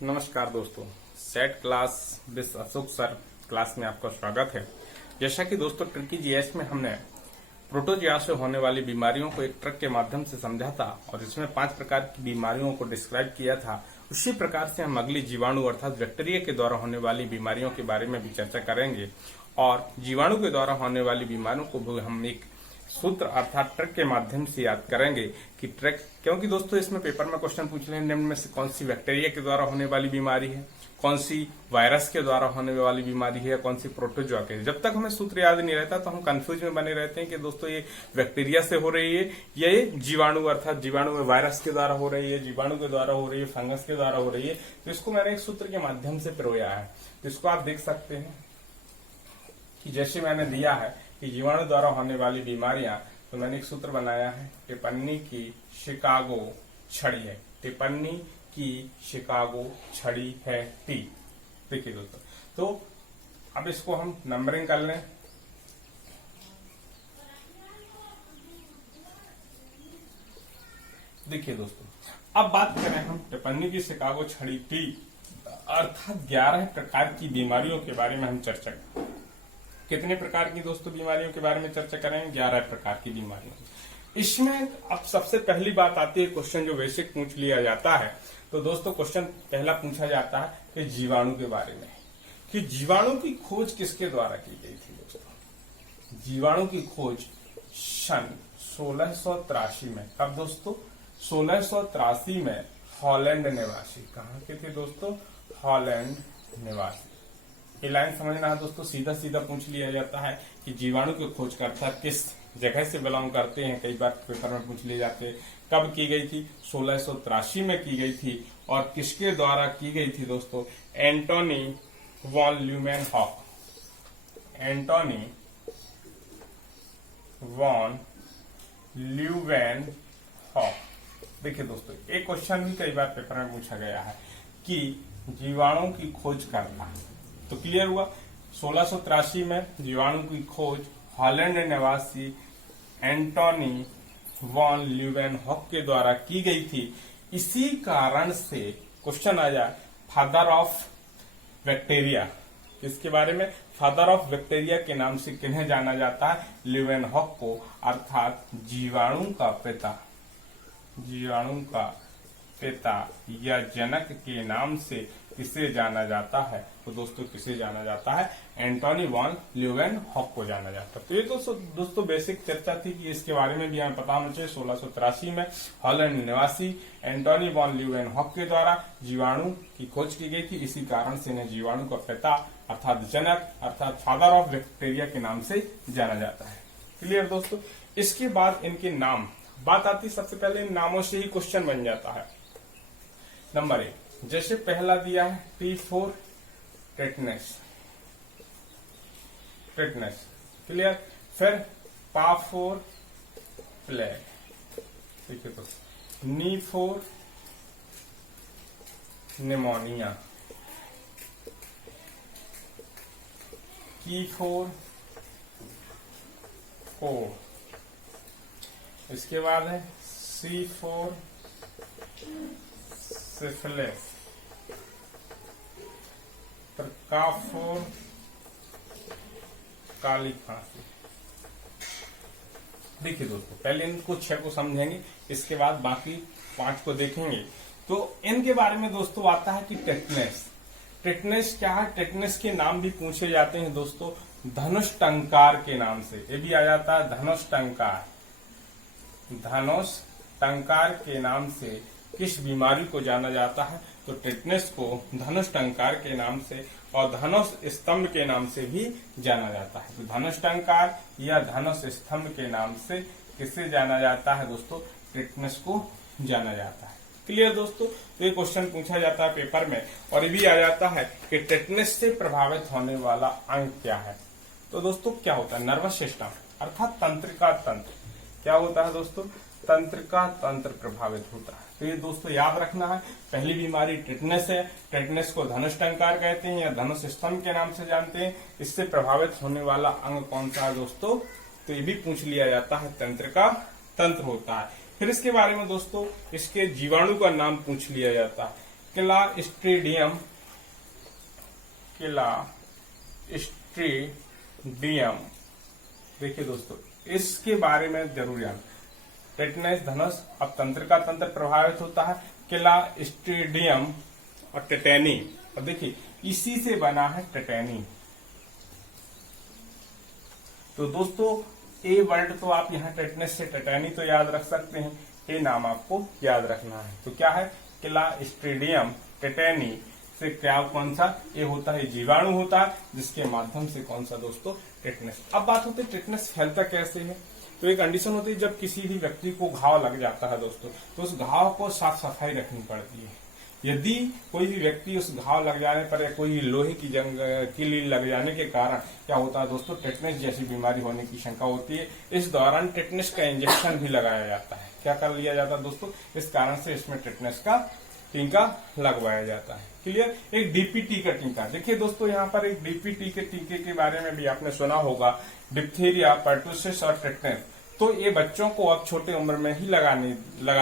नमस्कार दोस्तों, set class with Ashok sir class में आपका स्वागत है। जैसा कि दोस्तों ट्रिकी जीएस में हमने प्रोटोजोआ से होने वाली बीमारियों को एक ट्रक के माध्यम से समझा था और इसमें 5 प्रकार की बीमारियों को डिस्क्राइब किया था। उसी प्रकार से हम अगली जीवाणु अर्थात बैक्टीरिया के द्वारा होने वाली बीमारियों के बारे में भी चर्चा करेंगे और जीवाणु के द्वारा होने वाली बीमारियों को भी हम एक सूत्र अर्थात ट्रक के माध्यम से याद करेंगे कि ट्रक, क्योंकि दोस्तों इसमें पेपर में क्वेश्चन पूछ रहे हैं निम्न में से कौन सी बैक्टीरिया के द्वारा होने वाली बीमारी है, कौन सी वायरस के द्वारा होने वाली बीमारी है, कौन सी प्रोटोजोआ के। जब तक हमें सूत्र याद नहीं रहता तो हम कंफ्यूज में बने रहते हैं कि दोस्तों ये बैक्टीरिया से हो रही है या ये जीवाणु अर्थात जीवाणु में वायरस के द्वारा हो रही है, जीवाणु के द्वारा हो रही है, फंगस के द्वारा हो रही है। तो इसको मैंने एक सूत्र के माध्यम से पिरोया है। इसको आप देख सकते हैं कि जैसे मैंने दिया है कि जीवाणु द्वारा होने वाली बीमारियां, तो मैंने एक सूत्र बनाया है, टिप्पणी की शिकागो छड़ी है, टिप्पणी की शिकागो छड़ी है टी। देखिए दोस्तों, तो अब इसको हम नंबरिंग कर लें। देखिए दोस्तों, अब बात करें हम टिप्पणी की शिकागो छड़ी टी अर्थात 11 प्रकार की बीमारियों के बारे में हम चर्चा करें। कितने प्रकार की दोस्तों बीमारियों के बारे में चर्चा करेंगे? 11 प्रकार की बीमारियों। इसमें अब सबसे पहली बात आती है, क्वेश्चन जो बेसिक पूछ लिया जाता है। तो दोस्तों क्वेश्चन पहला पूछा जाता है कि जीवाणु के बारे में, कि जीवाणु की खोज किसके द्वारा की गई थी। दोस्तों जीवाणु की खोज सन 1683 में, कब दोस्तों? 1683 में हॉलैंड निवासी, कहाँ के थे दोस्तों? हॉलैंड निवासी। ये लाइन समझना है दोस्तों, सीधा सीधा पूछ लिया जाता है कि जीवाणु की खोजकर्ता किस जगह से बिलोंग करते हैं। कई बार पेपर में पूछ लिए जाते हैं। कब की गई थी? 1683 में की गई थी। और किसके द्वारा की गई थी दोस्तों? Antonie van Leeuwenhoek, Antonie van Leeuwenhoek. देखिए दोस्तों, एक क्वेश्चन भी कई बार पेपर में पूछा गया है कि जीवाणु की खोज करना, तो क्लियर हुआ। 1683 में जीवाणु की खोज हॉलैंड निवासी एंटोनी वॉन ल्यूमेनहॉक के द्वारा की गई थी। इसी कारण से क्वेश्चन आ जाए फादर ऑफ बैक्टीरिया, किसके बारे में? फादर ऑफ बैक्टीरिया के नाम से किन्हें जाना जाता है? ल्यूमेनहॉक को, अर्थात जीवाणु का पिता, जीवाणु का पिता या जनक के नाम से किसे जाना जाता है? तो दोस्तों किसे जाना जाता है? एंटोनी वॉन ल्यूमेनहॉक को जाना जाता है। तो ये तो दोस्तों बेसिक चर्चा थी कि इसके बारे में भी हमें पता होना चाहिए। 1683 में हॉलैंड निवासी एंटोनी वॉन ल्यूमेनहॉक के द्वारा जीवाणु की खोज की गई थी। इसी कारण से इन्हें जीवाणु का पिता अर्थात जनक अर्थात फादर ऑफ बैक्टीरिया के नाम से जाना जाता है। क्लियर दोस्तों। इसके बाद इनके नाम, बात आती सबसे पहले इन नामों से ही क्वेश्चन बन जाता है। नंबर 1, जैसे पहला दिया है T for tetanus, tetanus, clear. फिर पा फॉर प्लेग, ठीक है दोस्तों। नी फॉर निमोनिया, की फॉर कोल्ड, इसके बाद है सी फॉर सिफिलिस, काफ फॉर काली खांसी। देखिए दोस्तों, पहले इनको 6 को समझेंगे, इसके बाद बाकी 5 को देखेंगे। तो इनके बारे में दोस्तों आता है कि टेटनस, टेटनस क्या है? टेटनस के नाम भी पूछे जाते हैं दोस्तों धनुष टंकार के नाम से। ये भी आ जाता है धनुष टंकार, धनुष टंकार के नाम से किस बीमारी को जाना जाता है? तो टेटनस को धनुष टंकार के नाम से और धनुष स्तंभ के नाम से भी जाना जाता है। तो धनुष टंकार या धनुष स्तंभ के नाम से किसे जाना जाता है दोस्तों? टेटनस को जाना जाता है। क्लियर दोस्तों। तो ये क्वेश्चन पूछा जाता है पेपर में और ये भी आ जाता है कि टेटनस से प्रभावित होने वाला अंग क्या है? तो दोस्तों क्या होता है? नर्वस सिस्टम अर्थात तंत्रिका तंत्र। क्या होता है दोस्तों? तंत्रिका तंत्र प्रभावित होता है। तो ये दोस्तों याद रखना है। पहली बीमारी टेटनस है। टेटनस को धनुष टंकार कहते हैं या धनुष स्तंभ के नाम से जानते हैं। इससे प्रभावित होने वाला अंग कौन सा है दोस्तों? तो ये भी पूछ लिया जाता है, तंत्रिका तंत्र होता है। फिर इसके बारे में दोस्तों इसके जीवाणु का नाम पूछ लिया जाता है क्लास्ट्रीडियम देखिए दोस्तों, इसके बारे में जरूर याद। टेटनस धनुष, अब तंत्रिका तंत्र प्रभावित होता है। क्लास्ट्रीडियम और टेटेनी, अब देखिए इसी से बना है टेटेनी। तो दोस्तों ए वर्ड तो आप यहाँ टेटनस से टेटेनी तो याद रख सकते हैं, ए नाम आपको याद रखना है। तो क्या है, क्लास्ट्रीडियम टेटेनी से क्या कौन सा, ये होता है जीवाणु होता है, जिसके माध्यम से कौन सा दोस्तों, टेटनस। अब बात होती है टेटनस फैलता कैसे है। तो एक कंडीशन होती है जब किसी भी व्यक्ति को घाव लग जाता है दोस्तों, तो उस घाव को साफ सफाई रखनी पड़ती है। यदि कोई भी व्यक्ति उस घाव लग जाने पर या कोई लोहे की जंग कीली लग जाने के कारण क्या होता है दोस्तों, टेटनस जैसी बीमारी होने की शंका होती है। इस दौरान टेटनस का इंजेक्शन भी लगाया जाता है। क्या कर लिया जाता है दोस्तों, इस कारण से इसमें टेटनस का टीका लगवाया जाता है। क्लियर। एक डीपीटी का टीका, देखिए दोस्तों यहाँ पर एक डीपीटी के टीके के बारे में भी आपने सुना होगा, डिप्थीरिया, पर्टुसिस और टेटनस। तो ये बच्चों को अब छोटे उम्र में ही लगा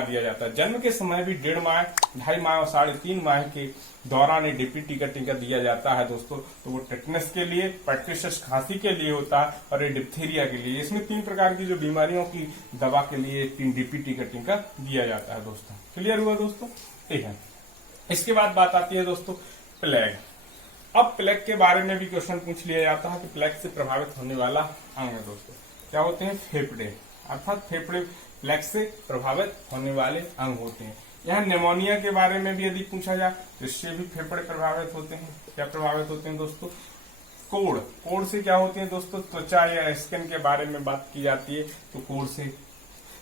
दिया जाता है। जन्म के समय भी 1.5 माह, 2.5 माह और 3.5 माह के दौरान ये डीपीटी का टीका दिया जाता है दोस्तों। तो वो टेटनस के लिए, पर्टुसिस खांसी के लिए होता है और ये डिप्थीरिया के लिए। इसमें 3 प्रकार की जो बीमारियों की दवा के लिए 3 डीपीटी का टीका दिया जाता है दोस्तों। क्लियर हुआ दोस्तों, ठीक है। इसके बाद बात आती है दोस्तों प्लेग। अब प्लेग के बारे में भी क्वेश्चन पूछ लिया जाता है कि प्लेग से प्रभावित होने वाला अंग है दोस्तों, क्या होते हैं, फेफड़े, अर्थात फेफड़े प्लेग से प्रभावित होने वाले अंग होते हैं। यहाँ निमोनिया के बारे में भी यदि पूछा जाए तो इससे भी फेफड़े प्रभावित होते हैं। क्या प्रभावित होते हैं दोस्तों, कोड़ से क्या होते हैं दोस्तों, त्वचा या स्किन के बारे में बात की जाती है तो कोड़ से।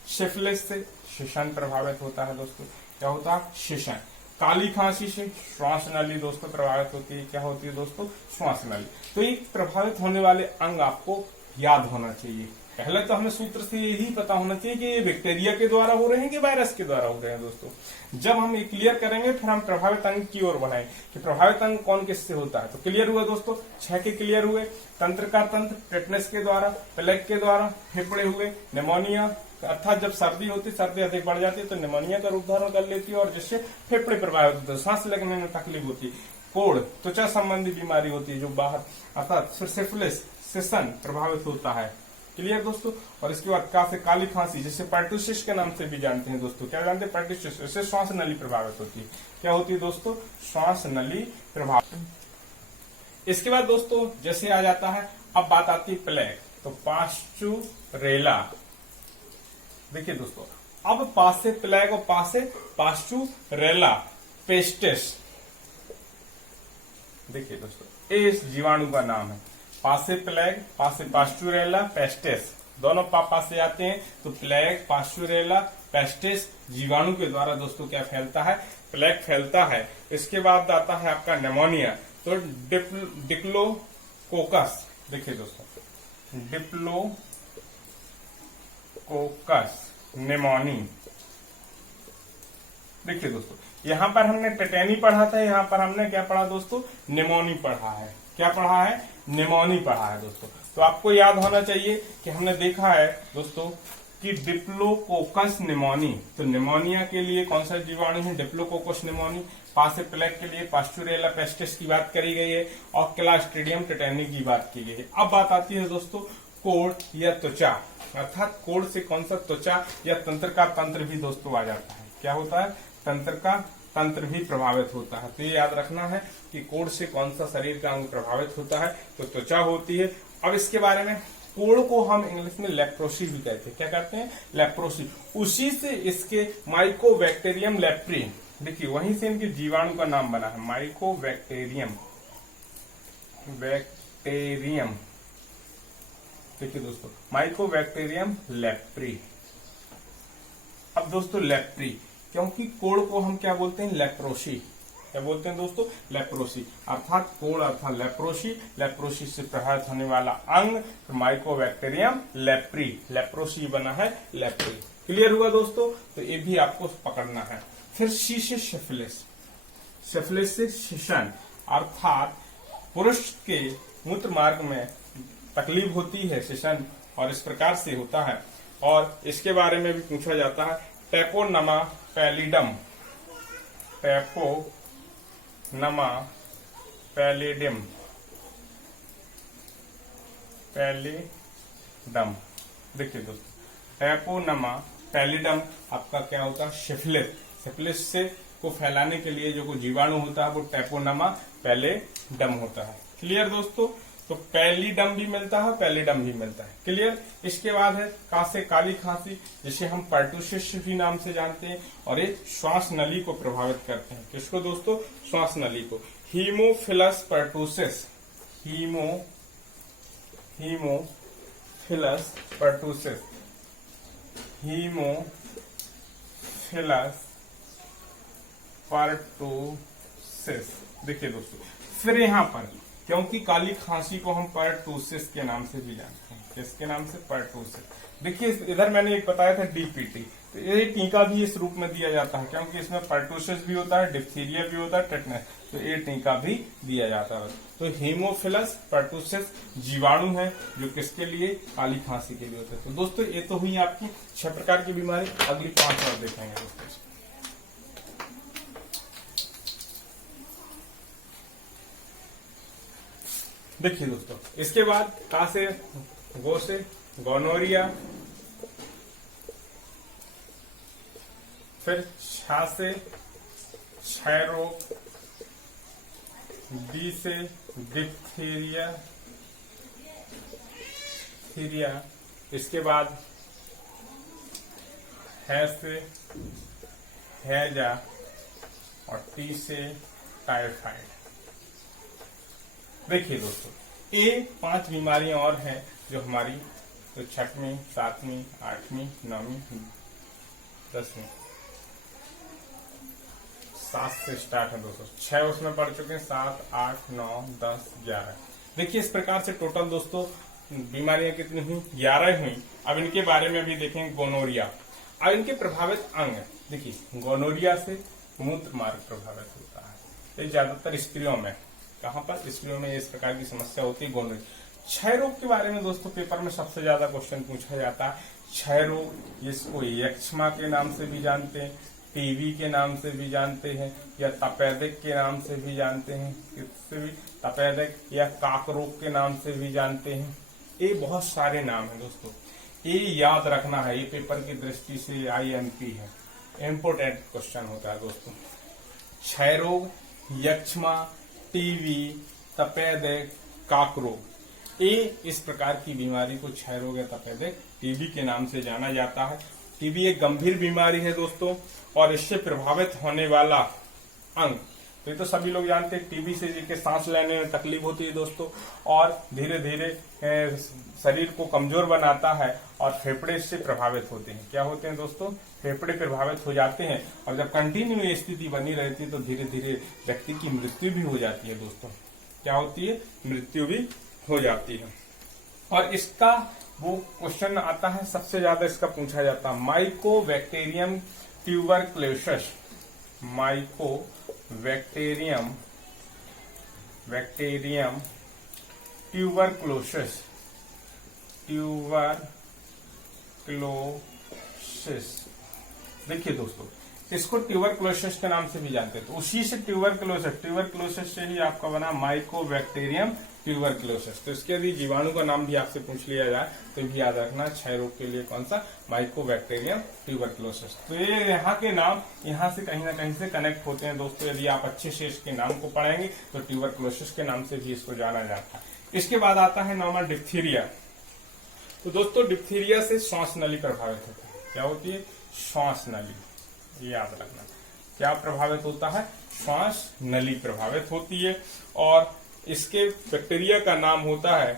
सिफिलिस से शिशन प्रभावित होता है दोस्तों, क्या होता है, शिशन। काली खांसी से श्वास नली दोस्तों प्रभावित होती है। क्या होती है दोस्तों, श्वास नली। तो ये प्रभावित होने वाले अंग आपको याद होना चाहिए। पहले तो हमें सूत्र से यही पता होना चाहिए कि ये बैक्टीरिया के द्वारा हो रहे हैं कि वायरस के द्वारा हो रहे हैं दोस्तों। जब हम ये क्लियर करेंगे फिर हम प्रभावित अंग की ओर बढ़ाएं कि प्रभावित अंग कौन किससे होता है। तो क्लियर हुआ दोस्तों, 6 के क्लियर हुए। तंत्र का तंत्र, टेटनस के द्वारा, प्लेग के द्वारा, फेफड़े हुए, निमोनिया अर्थात जब सर्दी होती, सर्दी अधिक बढ़ जाती है तो निमोनिया का रूप धारण कर लेती है और जिससे फेफड़े प्रभावित होते हैं, सांस लेने में तकलीफ होती है। कोड़, त्वचा संबंधी बीमारी होती है जो बाहर, अर्थात सिफिलिस, शिशन प्रभावित होता है। क्लियर दोस्तोव। और इसके बाद काली खांसी जिसे पर्टुसिस के नाम से भी जानते हैं दोस्तों। क्या जानते हैं, पर्टुसिस। इससे श्वास नली प्रभावित होती है। क्या होती है दोस्तों, श्वास नली प्रभावित। इसके बाद दोस्तों जैसे आ जाता है, अब बात आती है प्लेग। तो पास्चुरेला, देखिए दोस्तों, अब पास से प्लेग और पास से पास्चुरेला पेस्टिस। देखिए दोस्तों ये इस जीवाणु का नाम है। पास से प्लेग, पास से पास्चुरेला पेस्टिस, दोनों पास से आते हैं। तो प्लेग, पास्चुरेला, पेस्टिस जीवाणु के द्वारा दोस्तों क्या फैलता है, प्लेग फैलता है। इसके बाद आता है आपका निमोनिया। तो डिप्लोकोकस, देखिए दोस्तों, डिप्लोकोकस निमोनी। देखिए दोस्तों यहां पर हमने टेटेनी पढ़ा था, यहां पर हमने क्या पढ़ा दोस्तों, निमोनी पढ़ा है। क्या पढ़ा है, निमोनी पढ़ा है दोस्तों। तो आपको याद होना चाहिए कि हमने देखा है दोस्तों कि डिप्लोकोकस निमोनी। तो निमोनिया के लिए कौन सा जीवाणु है, डिप्लोकोकस निमोनी। पास से प्लेग के लिए पास्चुरेला पेस्टिस की बात करी गई है और क्लास्ट्रीडियम टेटेनी की बात की गई है। अब बात आती है दोस्तों कोड़ या त्वचा, अर्थात कोड़ से कौन सा, त्वचा या तंत्र का तंत्र भी दोस्तों आ जाता है। क्या होता है, तंत्र का तंत्र भी प्रभावित होता है। तो ये याद रखना है कि कोड़ से कौन सा शरीर का अंग प्रभावित होता है, तो त्वचा होती है। अब इसके बारे में, कोड़ को हम इंग्लिश में लेप्रोसी भी कहते हैं। क्या कहते हैं, लेप्रोसी। उसी से इसके माइकोबैक्टीरियम लेप्री, देखिए वहीं से इनके जीवाणु का नाम बना है, माइकोबैक्टीरियम बैक्टीरियम। देखिए दोस्तों माइकोबैक्टीरियम लेप्री। अब दोस्तों लेप्री, क्योंकि कोड़ को हम क्या बोलते हैं, लेप्रोसी। क्या बोलते हैं दोस्तों, लेप्रोसी। अर्थात कोड़ अर्थात लेप्रोसी, लेप्रोसी से प्रभावित होने वाला अंग माइकोबैक्टीरियम लेप्री, लेप्रोसी बना है लेप्री। क्लियर हुआ दोस्तों, तो ये भी आपको पकड़ना है। फिर सी से सिफिलिस, सिफिलिस से शिशन, अर्थात पुरुष के मूत्र मार्ग में तकलीफ होती है, शिशन, और इस प्रकार से होता है। और इसके बारे में भी पूछा जाता है, टैपोनमा पैलिडम, टैपोनमा नमा पैलिडम, पैलिडम। देखिए दोस्तों, ट्रैपोनमा पैलिडम आपका क्या होता है, सिफिलिस। सिफिलिस से को फैलाने के लिए जो जीवाणु होता है वो ट्रैपोनमा पैलिडम होता है। क्लियर दोस्तों? तो पैलिडम भी मिलता है, पैलिडम भी मिलता है। क्लियर? इसके बाद है कासे काली खांसी, जिसे हम पर्टूसिस भी नाम से जानते हैं, और ये श्वास नली को प्रभावित करते हैं। किसको दोस्तों? श्वास नली को। Haemophilus pertussis, Haemophilus pertussis, Haemophilus pertussis. देखिए दोस्तों, फिर यहाँ पर क्योंकि काली खांसी को हम पर्टूसिस के नाम से भी जानते हैं। किसके नाम से? पर्टूसिस। देखिए इधर मैंने एक बताया था डीपीटी, तो ये टीका भी इस रूप में दिया जाता है, क्योंकि इसमें पर्टूसिस भी होता है, डिप्थीरिया भी होता है, टेटनस, तो ये टीका भी दिया जाता है। तो हीमोफिलस पर्टूसिस जीवाणु है जो किसके लिए? काली खांसी के लिए होता है। तो दोस्तों ये तो हुई आपकी 6 प्रकार की बीमारी। अगली 5 और देखेंगे दोस्तों। देखिए दोस्तों, इसके बाद का से गो से गोनोरिया, फिर छा से क्षय रोग, डी से डिप्थीरिया, इसके बाद है से हैजा, और टी से टाइफाइड। देखिए दोस्तों, ये 5 बीमारियां और हैं जो हमारी तो 6वीं, 7वीं, 8वीं, 9वीं, 10वीं, 7 से स्टार्ट है दोस्तों। 6 उसमें पढ़ चुके हैं, 7, 8, 9, 10, 11। देखिए इस प्रकार से टोटल दोस्तों बीमारियां कितनी हुई? 11 हुई। अब इनके बारे में भी देखेंगे। गोनोरिया, अब इनके प्रभावित अंग। देखिए गोनोरिया से मूत्र मार्ग प्रभावित होता है, ये ज्यादातर स्त्रियों में। कहां पर? स्त्रियों में इस प्रकार की समस्या होती है गोनोरिया। क्षय रोग के बारे में दोस्तों पेपर में सबसे ज्यादा क्वेश्चन पूछा जाता है। क्षय रोग, इसको यक्ष्मा के नाम से भी जानते हैं, टीबी के नाम से भी जानते हैं, या तपेदिक के नाम से भी जानते हैं, किससे भी? तपेदिक या काक रोग के नाम से भी जानते हैं। ये बहुत सारे नाम है दोस्तों, ये याद रखना है, ये पेपर की दृष्टि से IMP है, इम्पोर्टेंट क्वेश्चन होता है दोस्तों। क्षय रोग, यक्ष्मा, टीबी, तपेदिक, काक रोग, ये इस प्रकार की बीमारी को क्षय रोग या तपेदिक, टीबी के नाम से जाना जाता है। टीबी एक गंभीर बीमारी है दोस्तों, और इससे प्रभावित होने वाला अंग, तो ये तो सभी लोग जानते हैं, टीबी से जिनके सांस लेने में तकलीफ होती है दोस्तों, और धीरे धीरे शरीर को कमजोर बनाता है, और फेफड़े इससे प्रभावित होते हैं। क्या होते हैं दोस्तों? फेफड़े प्रभावित हो जाते हैं, और जब कंटिन्यू ये स्थिति बनी रहती है तो धीरे धीरे व्यक्ति की मृत्यु भी हो जाती है दोस्तों। क्या होती है? मृत्यु भी हो जाती है। और इसका वो क्वेश्चन आता है, सबसे ज्यादा इसका पूछा जाता है, माइकोबैक्टीरियम ट्यूबरक्लोसिस, माइकोबैक्टीरियम ट्यूबरक्लोसिस, देखिए दोस्तों, इसको ट्यूबरक्लोसिस के नाम से भी जानते हैं, तो उसी से ट्यूबरक्लोसिस से ही आपका बना माइकोबैक्टीरियम ट्यूबरक्लोसिस। तो इसके यदि जीवाणु का नाम भी आपसे पूछ लिया जाए तो भी याद रखना, क्षय रोग के लिए कौन सा? Mycobacterium tuberculosis. तो ये यहाँ के नाम यहाँ से कहीं ना कहीं से कनेक्ट होते हैं दोस्तों। यदि आप अच्छे से इसके नाम को पढ़ेंगे तो ट्यूबरक्लोसिस के नाम से भी इसको जाना जाता है। इसके बाद आता है नॉर्मल डिप्थीरिया। तो दोस्तों डिप्थीरिया से श्वास नली प्रभावित होती है। क्या होती है? श्वास नली, याद रखना। क्या प्रभावित होता है? श्वास नली प्रभावित होती है, और इसके बैक्टीरिया का नाम होता है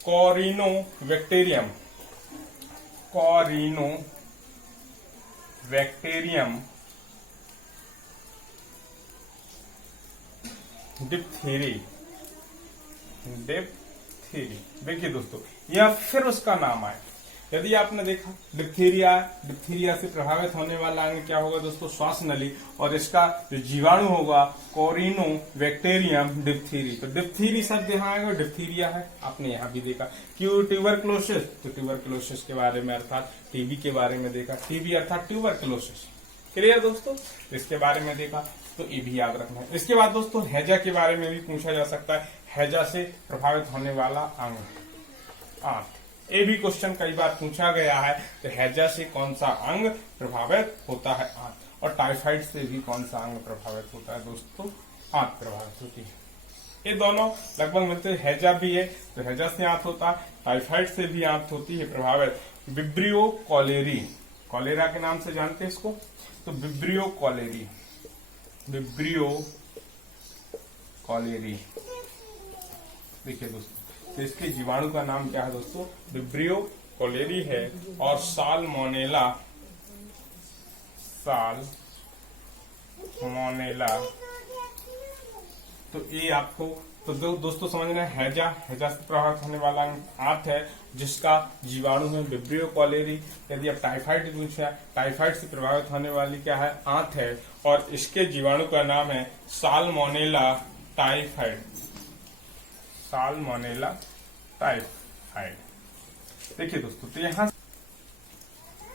कॉरिनोबैक्टीरियम, डिप्थीरी। देखिए दोस्तों, यह फिर उसका नाम है। यदि आपने देखा डिप्थीरिया से प्रभावित होने वाला अंग क्या होगा दोस्तों? श्वास नली, और इसका जो जीवाणु होगा कॉरिनोबैक्टीरियम डिप्थीरी। तो डिप्थीरी शब्द यहाँ आएगा, डिप्थीरिया है, आपने यहाँ भी देखा। क्यों ट्यूबरक्लोसिस? तो ट्यूबरक्लोसिस के बारे में अर्थात टीबी के बारे में देखा, टीबी अर्थात ट्यूबरक्लोसिस। क्लियर दोस्तों? इसके बारे में देखा। तो ये भी याद रखना है। इसके बाद दोस्तों हैजा के बारे में भी पूछा जा सकता है। हैजा से प्रभावित होने वाला अंग आंत, ये भी क्वेश्चन कई बार पूछा गया है। तो हैजा से कौन सा अंग प्रभावित होता है? आंत। और टाइफाइड से भी कौन सा अंग प्रभावित होता है दोस्तों? आंत प्रभावित होती है। ये दोनों लगभग मिलते हैं। हैजा भी है तो हैजा से आंत होता है, टाइफाइड से भी आंत होती है प्रभावित। विब्रियो कॉलेरी, कॉलेरा के नाम से जानते हैं इसको, तो विब्रियो कॉलेरी, विब्रियो कॉलेरी। देखिए दोस्तों, तो इसके जीवाणु का नाम क्या है दोस्तों? विब्रियो कॉलेरी है। और साल्मोनेला, साल्मोनेला, तो ये आपको तो दोस्तों समझना है। हैजा, हैजा से प्रभावित होने वाला आंत है जिसका जीवाणु है विब्रियो कॉलेरी। यदि आप टाइफाइड पूछा, टाइफाइड से प्रभावित होने वाली क्या है? आंत है, और इसके जीवाणु का नाम है साल्मोनेला टाइफाइड, साल्मोनेला टाइफाइड। देखिए दोस्तों, तो यहाँ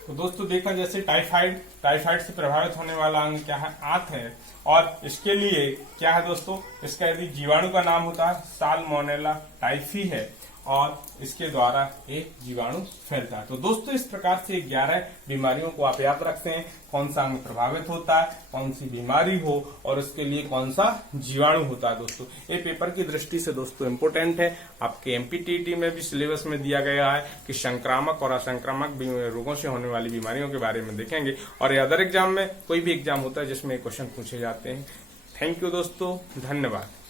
तो दोस्तों देखा जैसे टाइफाइड से प्रभावित होने वाला अंग क्या है? आंत है। और इसके लिए क्या है दोस्तों? इसका यदि जीवाणु का नाम होता है साल्मोनेला टाइफी है, और इसके द्वारा एक जीवाणु फैलता है। तो दोस्तों इस प्रकार से 11 बीमारियों को आप याद रखते हैं, कौन सा अंग प्रभावित होता है, कौन सी बीमारी हो, और उसके लिए कौन सा जीवाणु होता है। दोस्तों ये पेपर की दृष्टि से दोस्तों इम्पोर्टेंट है। आपके एमपीटीटी में भी सिलेबस में दिया गया है कि संक्रामक और असंक्रामक रोगों से होने वाली बीमारियों के बारे में देखेंगे। और ये अदर एग्जाम में कोई भी एग्जाम होता है जिसमें क्वेश्चन पूछे जाते हैं। थैंक यू दोस्तों, धन्यवाद।